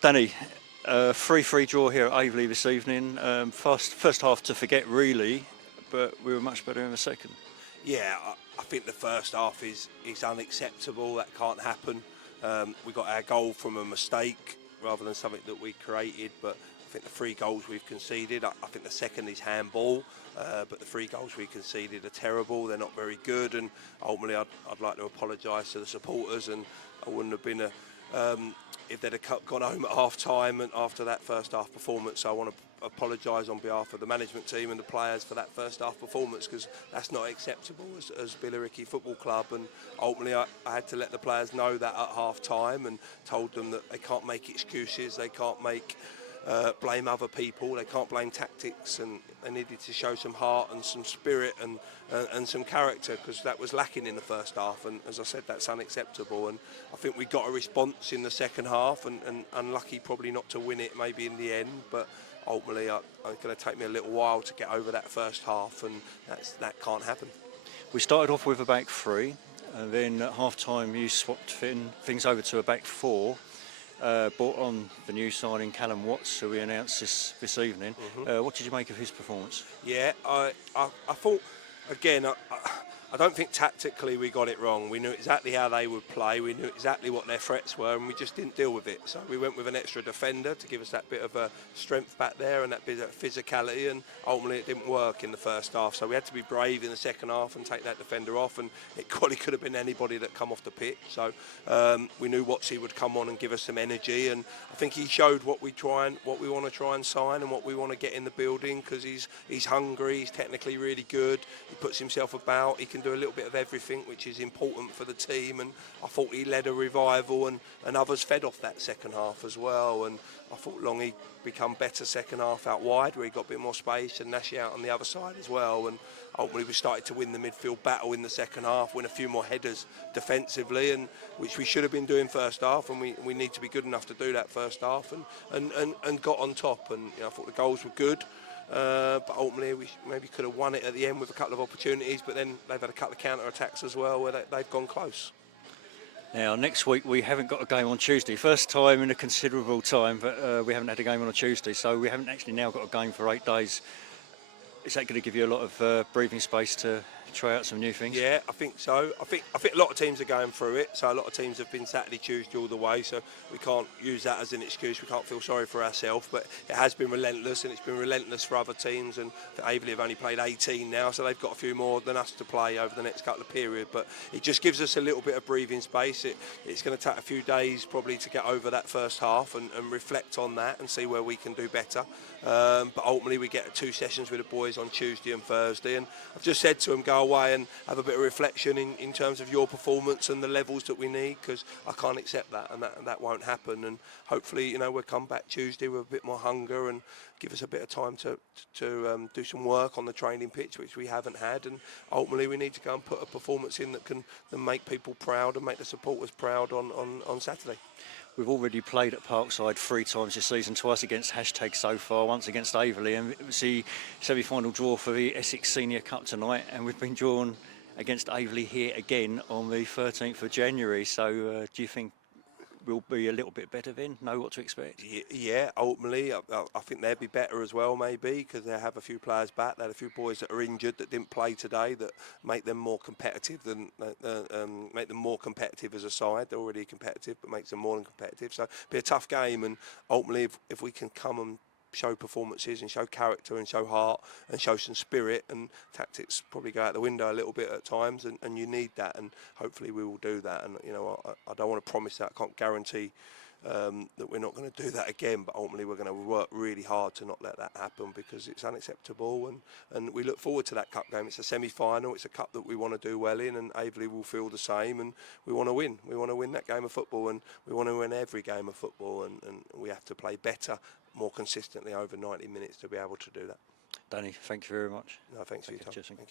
Danny, 3-3 draw here at Aveley this evening. First half to forget really, but we were much better in the second. Yeah, I think the first half is unacceptable. That can't happen. We got our goal from a mistake rather than something that we created, but I think the 3 goals we've conceded, I think the second is handball, but the 3 goals we conceded are terrible. They're not very good, and ultimately I'd like to apologise to the supporters, and I wouldn't have been if they'd have gone home at half time and after that first half performance. So I want to apologise on behalf of the management team and the players for that first half performance, because that's not acceptable as Billericay Football Club, and ultimately I had to let the players know that at half time and told them that they can't make excuses, they can't blame other people, they can't blame tactics, and they needed to show some heart and some spirit and some character, because that was lacking in the first half, and as I said, that's unacceptable. And I think we got a response in the second half, and unlucky probably not to win it maybe in the end, but ultimately it's going to take me a little while to get over that first half, and that can't happen. We started off with a back 3, and then at half time you swapped things over to a back 4. Brought on the new signing Callum Watts, who we announced this evening. What did you make of his performance? Yeah, I thought, again, I don't think tactically we got it wrong. We knew exactly how they would play, we knew exactly what their threats were, and we just didn't deal with it. So we went with an extra defender to give us that bit of a strength back there and that bit of physicality, and ultimately it didn't work in the first half. So we had to be brave in the second half and take that defender off, and it probably could have been anybody that come off the pitch. So we knew Watsy would come on and give us some energy, and I think he showed what we want to try and sign and what we want to get in the building, because he's hungry, he's technically really good, he puts himself about, he can do a little bit of everything, which is important for the team, and I thought he led a revival, and others fed off that second half as well. And I thought Longy become better second half out wide, where he got a bit more space, and Nashi out on the other side as well, and ultimately we started to win the midfield battle in the second half, win a few more headers defensively, and which we should have been doing first half, and we need to be good enough to do that first half, and got on top. And I thought the goals were good. But ultimately we maybe could have won it at the end with a couple of opportunities, but then they've had a couple of counter-attacks as well where they've gone close. Now, next week we haven't got a game on Tuesday. First time in a considerable time, but we haven't had a game on a Tuesday, so we haven't actually now got a game for 8 days. Is that going to give you a lot of breathing space to try out some new things? Yeah, I think so. I think a lot of teams are going through it. So a lot of teams have been Saturday, Tuesday all the way. So we can't use that as an excuse. We can't feel sorry for ourselves. But it has been relentless, and it's been relentless for other teams. And Aveley have only played 18 now, so they've got a few more than us to play over the next couple of periods. But it just gives us a little bit of breathing space. It's going to take a few days probably to get over that first half and reflect on that and see where we can do better. But ultimately we get 2 sessions with the boys on Tuesday and Thursday, and I've just said to them, go away and have a bit of reflection in terms of your performance and the levels that we need, because I can't accept that, and that won't happen. And hopefully we'll come back Tuesday with a bit more hunger and give us a bit of time to do some work on the training pitch, which we haven't had. And ultimately we need to go and put a performance in that can make people proud and make the supporters proud on Saturday. We've already played at Parkside 3 times this season, twice against Hashtag so far, once against Aveley, and it was the semi-final draw for the Essex Senior Cup tonight, and we've been drawn against Aveley here again on the 13th of January. So do you think we'll be a little bit better then, know what to expect? Yeah, ultimately I think they'll be better as well, maybe, because they have a few players back. They had a few boys that are injured that didn't play today, that make them more competitive make them more competitive as a side. They're already competitive, but makes them more than competitive. So it'll be a tough game, and ultimately if we can come and show performances and show character and show heart and show some spirit, and tactics probably go out the window a little bit at times, and you need that, and hopefully we will do that. And I don't want to promise that, I can't guarantee that we're not going to do that again, but ultimately we're going to work really hard to not let that happen, because it's unacceptable, and we look forward to that cup game. It's a semi-final, it's a cup that we want to do well in, and Aveley will feel the same, and we want to win that game of football, and we want to win every game of football, and we have to play better, more consistently over 90 minutes to be able to do that. Danny, thank you very much. No, thanks for your time. Cheers.